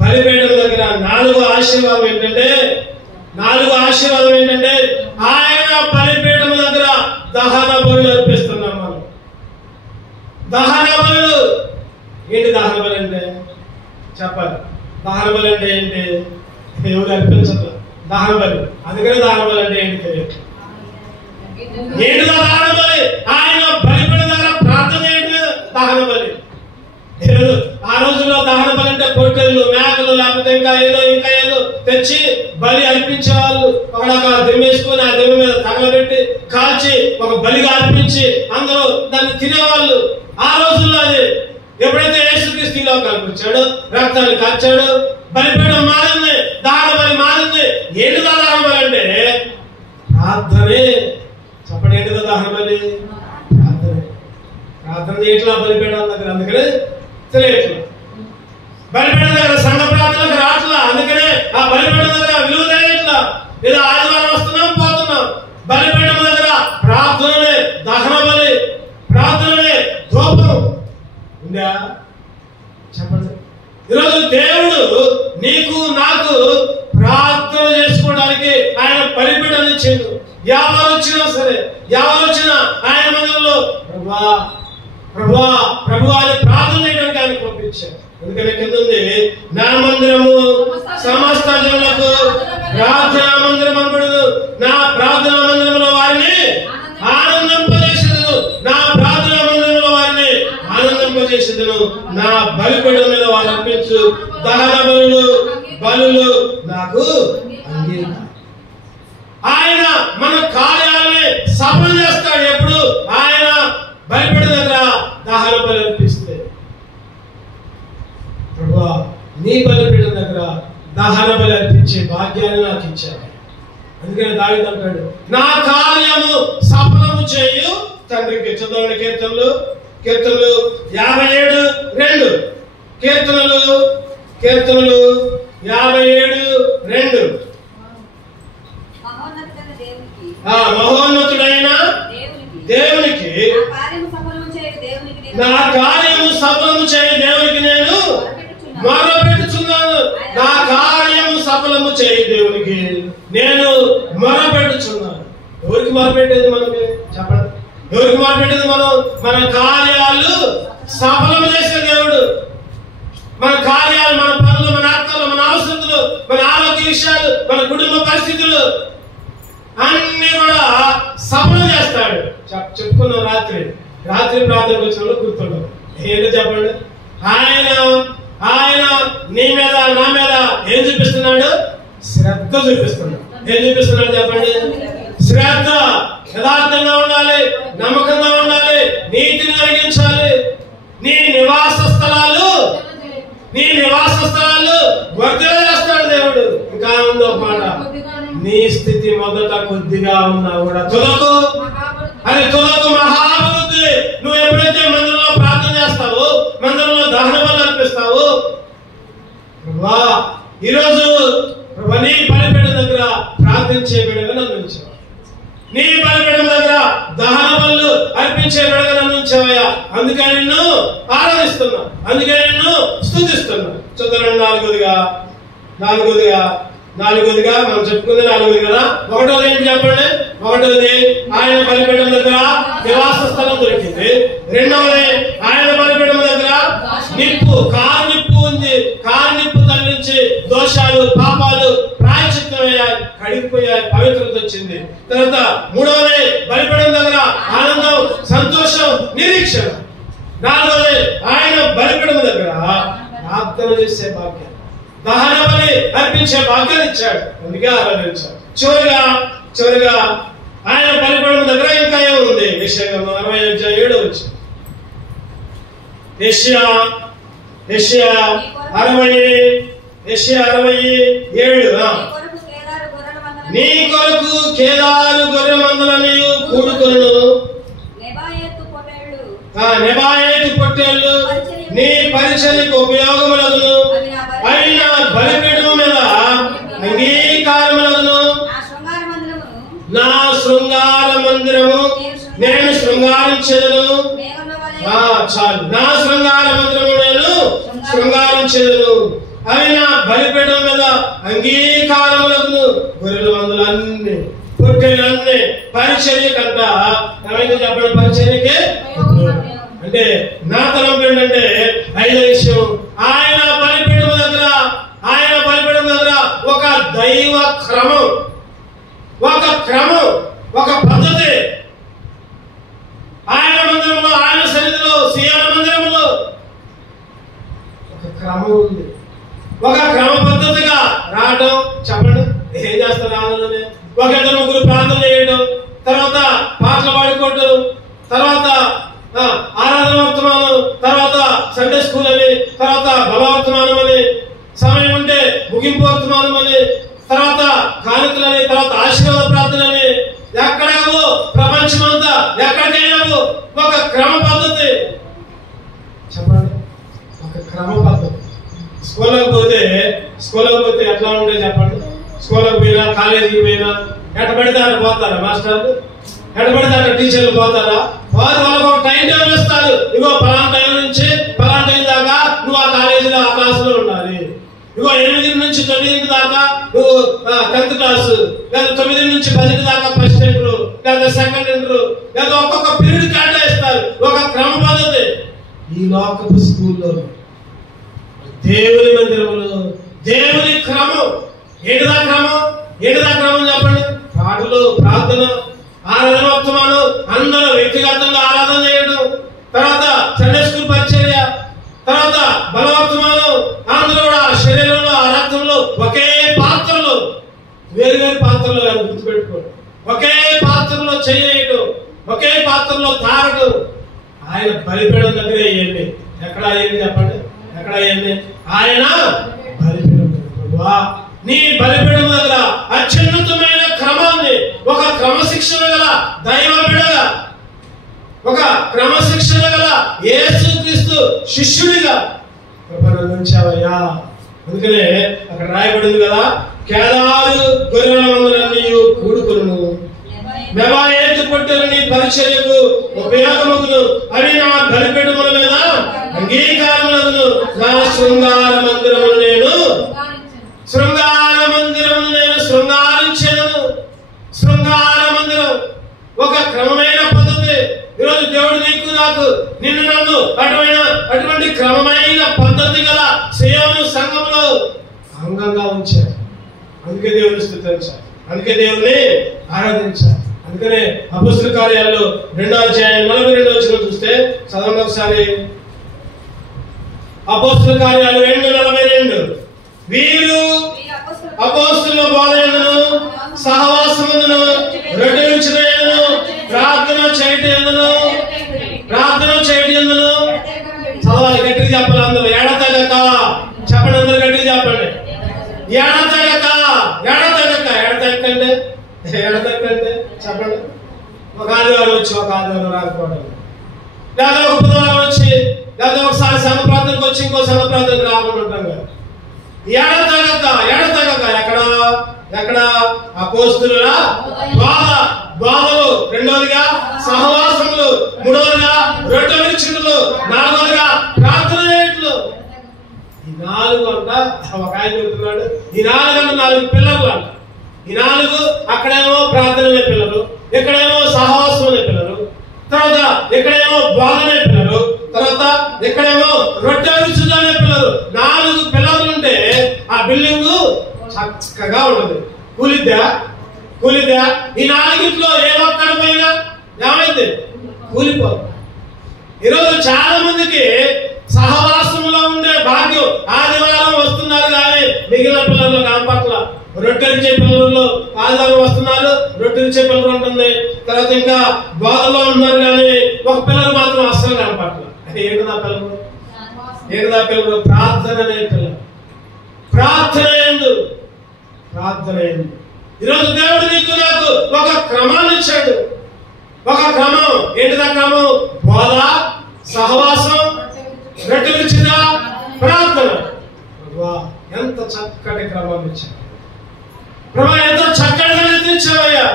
బలిపీఠం దగ్గర నాలుగో ఆశీర్వాదం ఏంటంటే ఆయన బలిపీఠం దగ్గర దహన బలులు అర్పిస్తున్నాం మనం. దహన బలులు ఏంటి? దహన బలి అంటే చెప్పాలి. దహన బలి అంటే ఏంటి? ఎవరు అర్పించదు దహన బలి. అందుకనే దహన బలి అంటే ఏంటి తెలియదు. ఏంటిదా దహన బలి? ఆయన బలిపీఠం దగ్గర ప్రార్థన ఏంటి? దహన బలి. ఆ రోజుల్లో దహన బలి అంటే పొట్టెళ్ళు, మేకలు, లేకపోతే ఇంకా ఏదో తెచ్చి బలి అర్పించేవాళ్ళు. ఒక దిమ్మేసుకొని ఆ దిమ్మ మీద తగలబెట్టి కాల్చి ఒక బలిగా అర్పించి అందరూ దాన్ని తినేవాళ్ళు. ఆ రోజుల్లో అది ఎప్పుడైతే యేసుక్రీస్తు ఈ లోకానికి వచ్చాడో, రక్తాన్ని కార్చాడు, బలిపీఠం మారింది, దహన బలి మారింది. ఏంటిదా దహన బలి అంటే ప్రార్థనే. చెప్పండి, ఏంటిదా దహన బలి? ప్రార్థన చేయట్లా బలిపీఠం దగ్గర. అందుకనే తెలియట్లా. బలిపీఠం దగ్గర సంఘ ప్రార్థనకు రావట్లా. అందుకనే ఆ బలిపీఠం దగ్గర విలువ తెలియట్లా. ఏదో ఆదివారం వస్తున్నాం, పోతున్నాం. బలిపీఠం దగ్గర ప్రార్థనలే దహన బలి, ప్రార్థనలే ధూపం ఉందా? చెప్పండి. ఈరోజు దేవుడు నీకు నాకు ప్రార్థన చేసుకోవడానికి ఆయన బలిపీఠాన్ని ఇచ్చాడు. ఎవరు వచ్చినా సరే, ఎవరు వచ్చినా ఆయన మందిరంలో ప్రభు అని ప్రార్థన చేయడానికి ఆయన పంపించారు. ఎందుకంటే కింద ఉంది, నా మందిరము సమస్త జనులకు ప్రార్థనా మందిరం అనబడును. నా ప్రార్థనా మందిరంలో వారిని ఆనందింపజేసేదను. నా ప్రార్థనా మందిరంలో వారిని ఆనందింపజేసేదను. నా బలిపీఠం మీద వాళ్ళు అర్పించు దహన బలులు నాకు అంగీకారం. ఆయన మన కార్యాలని సఫలం చేస్తాడు. ఎప్పుడు ఆయన బలిపీఠం దగ్గర దహన బలి అర్పిస్తే. ప్రభువా నీ బలిపీఠం దగ్గర దహన బలి అర్పించే భాగ్యాన్ని నాకు ఇచ్చాడు. అందుకని దావీదు అంటాడు, నా కార్యము సఫలము చేయు తండ్రికి. చదవండి కీర్తనలు 57:2. కీర్తనలు 57:2. మహోన్నతుడైన దేవునికి నా కార్యము సఫలము చేయ దేవునికి నేను మొరపెట్టుచున్నాను. నా కార్యము సఫలము చేయ దేవునికి నేను మొరపెట్టుచున్నాను. ఎవరికి మొరపెట్టేది మనకి? చెప్పండి. ఎవరికి మొరపెట్టేది మనం? మన కార్యాలు సఫలము చేసే దేవుడు. మన కార్యాలు, మన పనులు, మన ఆత్మలు, మన అవసరతలు, మన ఆరోగ్య విషయాలు, మన కుటుంబ పరిస్థితులు అన్ని కూడా సఫలం చేస్తాడు. చెప్పుకున్నాం రాత్రి ప్రార్థనకు వచ్చిన వాళ్ళు గుర్తుండవు. ఏంటో చెప్పండి. ఆయన నీ మీద నా మీద ఏం చూపిస్తున్నాడు? శ్రద్ధ చూపిస్తున్నాడు. ఏం చూపిస్తున్నాడు చెప్పండి? శ్రద్ధ. యథార్థంగా ఉండాలి, నమ్మకంగా ఉండాలి, నీతిని కలిగించాలి. నీ నివాస స్థలాలు వర్ధన చేస్తాడు దేవుడు. ఇంకా ఉందో మాట, నీ స్థితి మొదట కొద్దిగా ఉన్నా కూడా తులకు మహాభివృద్ధి. నువ్వు ఎప్పుడైతే మందిరంలో ప్రార్థన చేస్తావో, మందిరంలో దహన బలి అర్పిస్తావో, ఈరోజు నీ బలిపీఠం దగ్గర ప్రార్థించే బిడ్డగా నన్ను ఉంచావా? నీ బలిపీఠం దగ్గర దహన బలులు అర్పించే బిడ్డగా నన్ను ఉంచావయ్యా. అందుకే నిన్ను ఆరాధిస్తున్నా, అందుకే నిన్ను స్తుతిస్తున్నా. చూద్దాం నాలుగోదిగా మనం చెప్పుకుంది నాలుగోది కదా. ఒకటోది ఏంటి చెప్పండి? ఒకటోది ఆయన బలిపీఠం దగ్గర నివాస స్థలం దొరికింది. రెండవది ఆయన బలిపీఠం దగ్గర కారు నిప్పు ఉంది. కారు నిప్పు తగిలించి దోషాలు పాపాలు ప్రాయశ్చిత్తమయ్యాయి, కడిగిపోయాయి, పవిత్రత వచ్చింది. తర్వాత మూడవది బలిపీఠం దగ్గర ఆనందం, సంతోషం, నిరీక్షణ. నాలుగవది ఆయన బలిపీఠం దగ్గర ప్రార్థన చేసే భాగ్యం, దహన బలి అర్పించే భాగ్యాన్ని ఇచ్చాడు. అందుకే ఆరాధించాడు. చివరిగా ఆయన బలిపీఠం దగ్గర ఇంకా ఏముంది? యెషయా 47 వచ్చింది. యెషయా 67 నీ కొరకు కేదారు గొర్రె మందలని కూడుకొను, నెబాయేతు పొట్టేళ్లు నీ పరిచర్యకు ఉపయోగములగును, అవి నా బలిపీఠము మీద అంగీకారములగును. నా శృంగార మందిరము నేను శృంగారించెదను. చాలు, నా శృంగార మందిరము నేను శృంగారించెదను. అవి నా బలిపీఠం మీద అంగీకారములగును. గొర్రెల మందులన్నీ, పొట్టేళ్ళన్నీ పరిచర్య కంట ఏమైంది చెప్పండి? పరిచర్యకే. అంటే నా తలంపు ఏంటంటే ఐదో విషయం, ఆయన బలిపీఠం దగ్గర ఒక దైవ క్రమం, ఒక పద్ధతి. ఆయన మందిరంలో, ఆయన సన్నిధిలో, సీయోను మందిరంలో ఒక క్రమం ఉంది. ఒక క్రమ పద్ధతిగా రావడం. చెప్పండి, ఏం చేస్తారు? ఆనందమే ఒక ఇద్దరు ముగ్గురు ప్రార్థన చేయడం, తర్వాత పాటలు పాడుకోవడం, తర్వాత ఆరాధన వర్తమానం, తర్వాత సండే స్కూల్ అని, తర్వాత బలవర్తమానం అని, సమయం ఉంటే ముగింపు వర్తమానం అని, తర్వాత కానుకలని, తర్వాత ఆశీర్వాద ప్రార్థనని, ఎక్కడావో ప్రపంచమంతా ఎక్కడికైనావో ఒక క్రమ పద్ధతి. చెప్పండి, ఒక క్రమ పద్ధతి. స్కూల్కి పోతే ఎట్లా ఉంటే చెప్పండి? స్కూల్కి పోయినా, కాలేజీకి పోయినా ఎట్టబడితే అక్కడ పోతారా మాస్టర్లు? ఎట్టబడితే అక్కడ టీచర్లు పోతారా? వాళ్ళకు ఒక టైం టేబుల్ ఇస్తారు. ఇగో పలానా టైం నుంచి పలానా టైం దాకా నువ్వు ఆ కాలేజీలో ఆ క్లాస్ లో ఉండాలి. ఇగో 8 నుంచి 9 దాకా నువ్వు 10th క్లాస్, లేదా 9 నుంచి 10 దాకా ఫస్ట్ ఇంటర్, లేదా సెకండ్ ఇంటర్, లేదా ఒక్కొక్క పీరియడ్ కేటాయిస్తారు. ఒక క్రమ పద్ధతి. ఈ లోకపు స్కూల్లో దేవుని మందిరంలో దేవుని క్రమం. ఏంటిదా క్రమం చెప్పండి? పాటలు, ప్రార్థన, ఆరాధన వర్తమానం, అందరూ వ్యక్తిగతంగా ఆరాధన చేయడం, తర్వాత సండే స్కూల్ పరిచర్య, తర్వాత బలవర్తమానం. అందరూ కూడా శరీరంలో, ఆ రక్తంలో ఒకే పాత్రలో, వేరు పాత్రలో గుర్తుపెట్టుకోండి. ఒకే పాత్రలో చేయడం, ఒకే పాత్రలో తారడం. ఆయన బలిపీఠం దగ్గర వేయండి. ఎక్కడ అయ్యింది చెప్పండి? ఎక్కడ అయ్యింది? ఆయన బలిపీఠం దగ్గర. నీ బలిపీఠం దగ్గర అత్యున్నతమైన క్రమాన్ని, ఒక క్రమశిక్షణ గల దైవ బిడ్డగా, ఒక క్రమశిక్షణ గల యేసుక్రీస్తు శిష్యుడిగా ఉంచావయ్యా. అందుకనే అక్కడ రాయబడింది కదా, కేదారు గొర్రెల మందలన్నీ కూడుకొను, నెబాయేతు పొట్టేలు నీ పరిచర్యకు ఉపయోగమగును, అవి నా బలిపీఠముల మీద అంగీకారములగును. నా శృంగార మందిరమును నేను శృంగారించెదను. శృంగార మందిరం ఒక క్రమమైన పద్ధతి. ఈరోజు దేవుడు నీకు, నాకు, నిన్ను, నన్ను అటువంటి క్రమమైన పద్ధతి గల సీయోను సంఘంలో అంగంగా ఉంచారు. అందుకే దేవుని స్తుతించాలి, అందుకే దేవుని ఆరాధించాలి. అందుకనే అపోస్తల కార్యాలు 2వ అధ్యాయం 42వ వచనం చూస్తే చదవండి ఒకసారి. అపోస్తల కార్యాలు 2:42. వీరు అపోస్తలుల బోధనను, సహవాసమును, రొట్టె విరుచుటను, ప్రార్థన చేయటమును చదవాలి. గట్టిగా చెప్పాలి అందరూ. ఎడతెగక చెప్పండి, అందరూ గట్టిగా చెప్పండి. ఎడతెగకంటే చెప్పండి. ఒక ఆదివారం వచ్చి ఒక ఆదివారం రాకపోవడం, లేదా ఒక బుధవారం వచ్చి, లేదా ఒకసారి సంఘ ప్రార్థనకు వచ్చి ఇంకో సంఘ ప్రార్థనకు రాకుండా ఉంటాం కదా. ఎడతెగక ఎక్కడ అపోస్తుల బోధలు, రెండవదిగా సహవాసములు, మూడవదిగా రొట్టె విరుచుటలు, నాలుగవదిగా ప్రార్థన చేయట్లు. ఈ 4 అంట ఒక ఆయన చెప్తున్నాడు. ఈ 4 అంటే 4 పిల్లలు అంట. ఈ 4 అక్కడేమో ప్రార్థనలే పిల్లలు, ఇక్కడేమో సహవాసం అనే పిల్లలు, తర్వాత ఇక్కడేమో బోధనే పిల్లలు, తర్వాత ఇక్కడేమో రొట్టె విరుచుట అనే పిల్లలు. 4 పిల్లలు ఉంటే ఆ బిల్డింగ్ చక్కగా ఉండదు. కూలిద్దా? ఈ 4 ఏ ఒక్కడ పోయినా ఏమైంది? కూలిపోదు. ఈరోజు చాలా మందికి సహవాసంలో ఉండే భాగ్యం ఆదివారం వస్తున్నారు కానీ మిగిలిన పిల్లలు కనపట్ల. రొట్టెరిచే పిల్లలు ఆదివారం వస్తున్నారు, రొట్టెరిచే పిల్లలు ఉంటుంది, తర్వాత ఇంకా బోధలో ఉన్నారు కానీ ఒక పిల్లలు మాత్రం అస్సలు కనపట్ల. ఏంటిదా పిల్లలు? ప్రార్థన అనే పిల్లలు. ప్రార్థన ఈరోజు దేవుడు నీకు నాకు ఒక క్రమాన్ని ఇచ్చాడు. ఒక క్రమం. ఏంటిదా క్రమం? బోధ, సహవాసం, రొట్టె విరుచుట, ప్రార్థన. ఎంత చక్కటి క్రమాన్ని ఇచ్చాడు ప్రభా, ఎంతో చక్కటిగా ఇచ్చావయ్యా.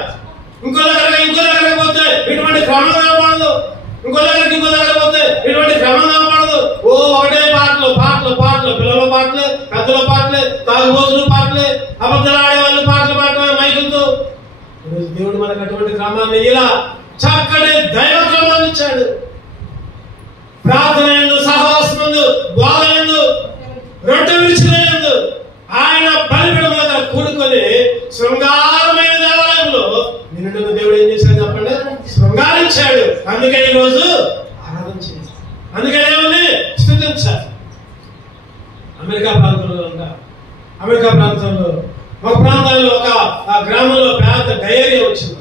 ఇంకో దగ్గర పోతే ఇటువంటి క్రమం కనపడదు, ఇంకో దగ్గర పోతే ఇటువంటి క్రమం కనపడదు. ఒకటే పాటలు, పిల్లల పాటలే, పెద్దల పాటలే, తాగుబోతుల పాటలే, అబద్ధాలు ఆడే వాళ్ళు పాటలు పాడటమే మైకులతో. దేవుడు మనకు అటువంటి క్రమాన్ని ఇలా చక్కటి దైవ క్రమాన్ని ఇచ్చాడు. ప్రార్థన యందు, సహవాసమందు, బోధ యందు, రొట్టె విరుచుట యందు ఆయన బలిపీఠం మీద కూడుకొని శృంగారమైన దేవాలయంలో నిన్ను దేవుడు ఏం చేశాడు చెప్పండి? శృంగారించాడు. అందుకే ఈ రోజు ఆరాధన చేస్తాం, అందుకే దేవుని స్తుతించాలి. అమెరికా ప్రాంతంలో ఒక ప్రాంతంలో ఒక గ్రామంలో పెద్ద డయేరియా వచ్చింది.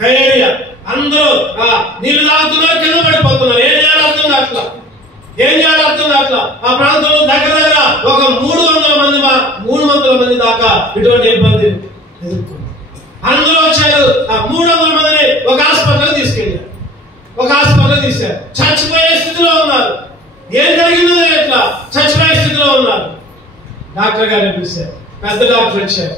డయేరియా అందరూ నీళ్లు తాగుతున్నారు, కింద పడిపోతున్నారు. ఏం చేయాలి అర్థం కావట్లా. ఆ ప్రాంతంలో దగ్గర ఒక 300 మంది దాకా ఇటువంటి ఇబ్బంది ఎదుర్కొన్నారు. అందరూ వచ్చారు. ఆ 300 మందిని ఒక హాస్పిటల్కి తీశారు. చచ్చిపోయే స్థితిలో ఉన్నారు. ఏం జరిగిందో ఎట్లా చచ్చిపోయే స్థితిలో ఉన్నారు. డాక్టర్ గారు పిలిచారు. పెద్ద డాక్టర్ వచ్చారు.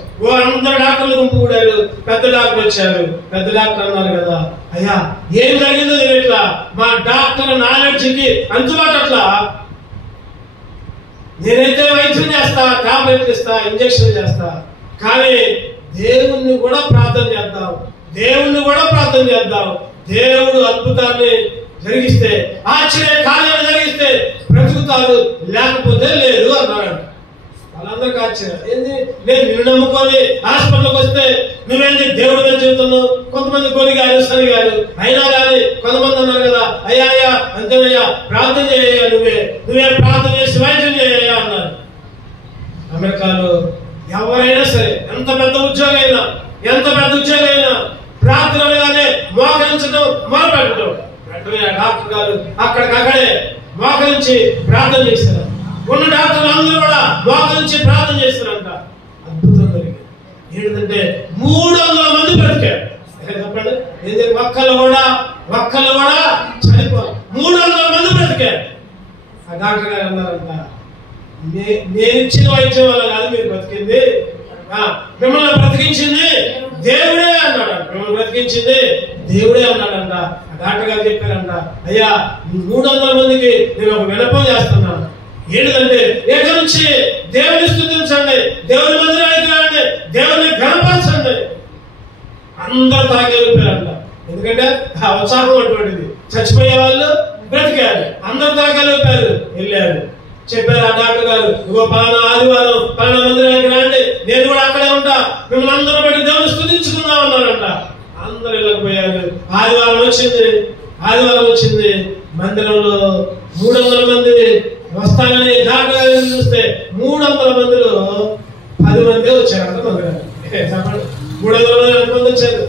అందరు డాక్టర్లు గుంపు కూడారు. పెద్ద డాక్టర్ వచ్చారు. పెద్ద డాక్టర్ అన్నారు కదా, అయ్యా ఏం జరిగిందో ఎట్లా? మా డాక్టర్ నాలెడ్జ్కి అంతుబాటట్లా. నేనైతే వైద్యం చేస్తా, టాబ్లెట్లు ఇస్తా, ఇంజక్షన్ చేస్తా, కానీ దేవుణ్ణి కూడా ప్రార్థన చేద్దాం. దేవుడు అద్భుతాన్ని జరిగిస్తే, ఆశ్చర్య కార్యాలు జరిగిస్తే బ్రతుకుతారు, లేకపోతే లేదు అన్నాడు. వాళ్ళందరికీ ఆశ్చర్యం. ఏంది? నేను నిన్ను నమ్ముకొని హాస్పిటల్కి వస్తే నువ్వేంటి దేవుడి మీద చెబుతున్నావు? కొంతమంది కొని గారు, సరి గారు అయినా కానీ కొంతమంది అన్నారు కదా, అయ్యా అంతేనయ్యా, ప్రార్థన చేయ, నువ్వే ప్రార్థన చేసి వైద్యం చేయ అన్నారు. అమెరికాలో ఎవరైనా సరే, ఎంత పెద్ద ఉద్యోగం అయినా ప్రార్థనగానే మోకరించడం మొదలుపెట్టడం. వెంటనే డాక్టర్ గారు అక్కడికక్కడే మోకరించి ప్రార్థన చేశారు. ఉన్న డాక్టర్లు అందరూ కూడా మోకరించి ప్రార్థన చేస్తారంట. అద్భుతం జరిగింది. ఏంటంటే 300 మంది బ్రతికారు. చెప్పండి, ఒక్కళ్ళు కూడా చనిపోయారు. 300 మంది బ్రతికారు. ఆ డాక్టర్ గారు అన్నారంట, నేను ఇచ్చిన వైద్యం వల్ల కాదు మీరు బ్రతికింది, మిమ్మల్ని బ్రతికించింది దేవుడే అన్నాడు. మిమ్మల్ని బ్రతికించింది దేవుడే అన్నాడంట. ఆ డాక్టర్ గారు చెప్పారంట, అయ్యా 300 మందికి నేను ఒక విన్నపం చేస్తున్నాను. ఏంటంటే ఎక్కడి నుంచి దేవుని స్తుతించండి, దేవుని మందిరానికి రండి, దేవుని గణపరచండి. అందరూ తాగెళ్ళిపోయారంట. ఎందుకంటే ఆ ఉత్సాహం అటువంటిది. చచ్చిపోయే వాళ్ళు బ్రతికారు, అందరూ తాగెళ్ళిపోయారు, వెళ్ళారు. చెప్పారు ఆ డాక్టర్ గారు, ఇగో పలానా ఆదివారం పలానా మందిరానికి రండి, నేను కూడా అక్కడే ఉంటా, మిమ్మల్ని అందరూ బట్టి దేవుని స్తుతించుకుందాం అన్నారంట. అందరూ వెళ్ళకపోయారు. ఆదివారం వచ్చింది. మందిరంలో 300 మంది వస్తానని డాక్టర్ గారు చూస్తే 300 మందిలో 10 మంది వచ్చారంట మందిరానికి. 300 మంది ఎంతమంది వచ్చారు?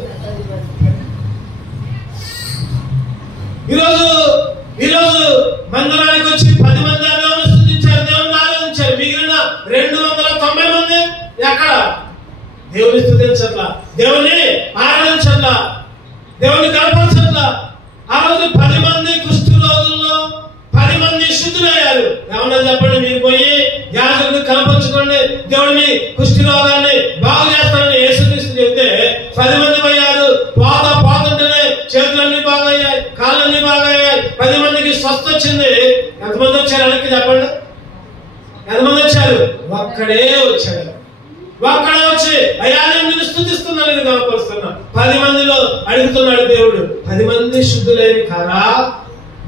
ఈరోజు మందిరానికి వచ్చి 10 మంది దేవుని స్తుతించారు, దేవుని ఆరాధించారు. మిగిలిన 290 మంది ఎక్కడ? దేవుని స్తుతించట్లా, దేవుని ఆరాధించట్లా, దేవుని కనపరచట్లా. ఆ రోజు 10 మంది కుష్ఠు రోగుల్లో 10 మంది శుద్ధి శుద్ధులయ్యారు. ఏమన్నా చెప్పండి, మీరు పోయి యాజకుడిని కనపరుచుకోండి, దేవుడిని కుష్టి రోగాన్ని బాగు చేస్తానని యేసుక్రీస్తు చెప్తే 10 మంది పోయారు. పోతుంటేనే చేతులన్నీ బాగయ్యాయి, కాళ్ళన్నీ బాగయ్యాయి, 10 మందికి స్వస్థ వచ్చింది. ఎంతమంది వచ్చారు వెనక్కి చెప్పండి? ఎంతమంది వచ్చారు? ఒక్కడే వచ్చాడు. ఒక్కడే వచ్చి అయ్యా నేను నిన్ను స్తుతిస్తున్నాను, నేను కనపరుస్తున్నా. 10 మందిలో అడుగుతున్నాడు దేవుడు, 10 మంది శుద్ధులేని కారా?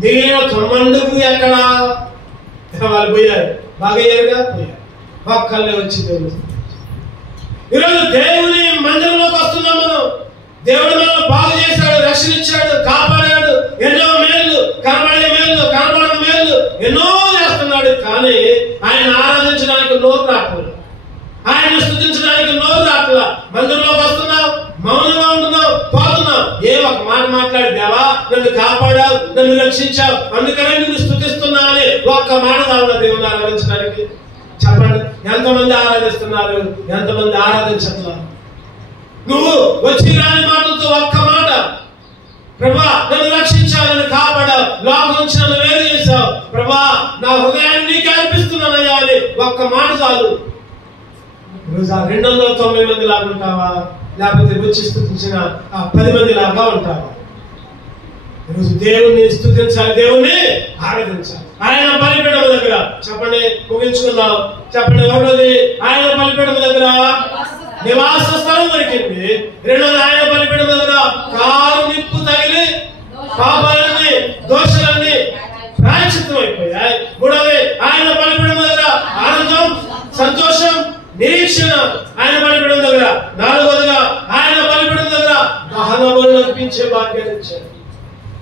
నేను 9 ఎక్కడా? వాళ్ళు పోయారు, బాగయ్యారుగా పోయారు. ఒక్కళ్ళే వచ్చి దేవుడు. ఈరోజు దేవుని మందిరంలోకి వస్తున్నాం మనం. దేవుడు మనల్ని బాగు చేశాడు, రక్షణ ఇచ్చాడు, కాపాడాడు, ఎన్నో మేలు, కనబడే మేలు, కనబడని మేలు ఎన్నో చేస్తున్నాడు. కానీ ఆయన ఆరాధించడానికి నోరు రాకుండా, ఆయన స్తుతించడానికి నోరు రాకుండా మందిరంలోకి వస్తున్నావు, మౌనంగా ఉంటున్నావు, పోతున్నావు. ఏ ఒక మాట మాట్లాడి, దేవా నన్ను కాపాడావు, నన్ను రక్షించావు, అందుకనే నిన్ను స్తుతిస్తున్నా అని ఒక్క మాట రావునా దేవుని ఆరాధించడానికి? చెప్పండి, ఎంతమంది ఆరాధిస్తున్నారు, ఎంతమంది ఆరాధించట్లేదు? నువ్వు వచ్చి రాని మాటలతో ఒక్క మాట, ప్రభా నన్ను రక్షించావు, నన్ను కాపాడావు, లోకం నుంచి నన్ను వేరు చేశావు, ప్రభా నా హృదయాన్ని నీకు అర్పిస్తున్నానయ్యా అని ఒక్క మాట చాలు. ఈరోజు 290 మంది లాగా ఉంటావా, లేకపోతే వచ్చి స్తుతించిన 10 మంది లాగా ఉంటావా? ఈరోజు దేవుణ్ణి స్తుతించాలి, దేవుణ్ణి ఆరాధించాలి. ఆయన బలిపీఠం దగ్గర చెప్పండి, ముగించుకుందాం. చెప్పండి, ఒకటోది ఆయన బలిపీఠం దగ్గర నివాస స్థలం దొరికింది. రెండోది ఆయన బలిపీఠం దగ్గర కారు నిప్పు తగిలి పాపాలన్నీ దోషాలన్నీ ప్రాయశ్చిత్తం అయిపోయాయి. మూడోది ఆయన బలిపీఠం దగ్గర ఆనందం, సంతోషం, నిరీక్షణ ఆయన బలిపీఠం దగ్గర. నాలుగోదిగా ఆయన బలిపీఠం దగ్గర దహన బలులు అర్పించే భాగ్యాన్ని ఇచ్చాడు.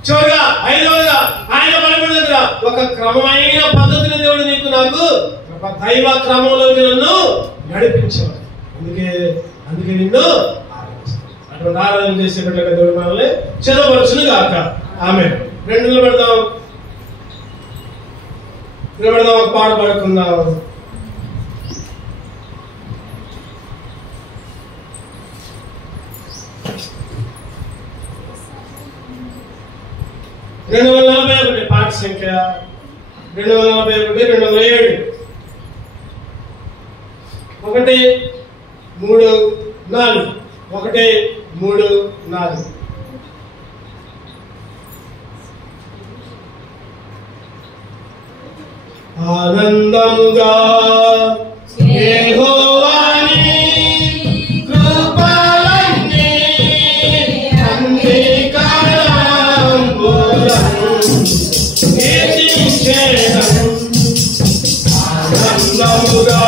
చివరిగా ఐదవదిగా ఆయన బలిపీఠం దగ్గర ఒక క్రమమైన పద్ధతిని దేవుడు నీకు నాకు దైవ క్రమంలోకి నన్ను నడిపించాడు. అందుకే నిన్ను అటువంటి ఆరాధన చేసేటట్లుగా దేవుడు మనల్ని చదవవలసిన గాక. ఆమేన్. నిలబడదాం, ఒక పాట పాడుకుందాం. పాట సంఖ్య 241, 207, 1, 3, 4, 1, 3, 4. ఆనందముగా యెహోవాని కృపలన్నీ అన్ని కాలములను కీర్తించెదను. ఆనందముగా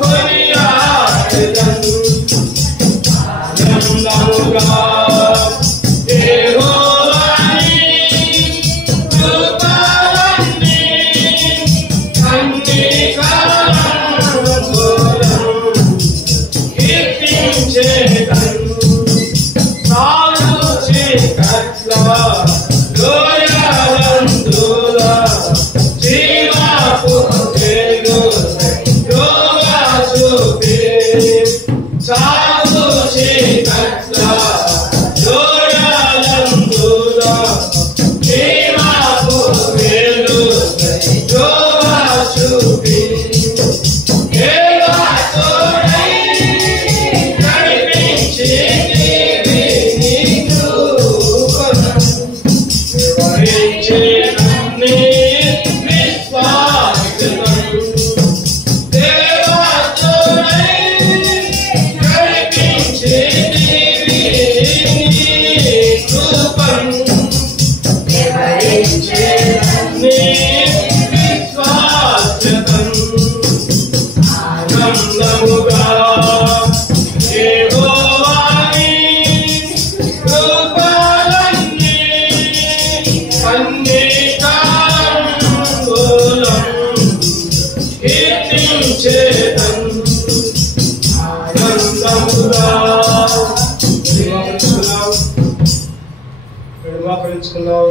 కొనియాడెదను. ఆనందముగా యెహోవాని కృపలన్నీ అన్ని కాలములలో కీర్తించెదను. సాగు చీకట్ల లోయలందుల జీవపు వెలుగై యోగా చూపి. సాగు చీకట్ల లోయలందుల జీవపు వెలుగై యోగా చూపి. మోకరించుకుందాం.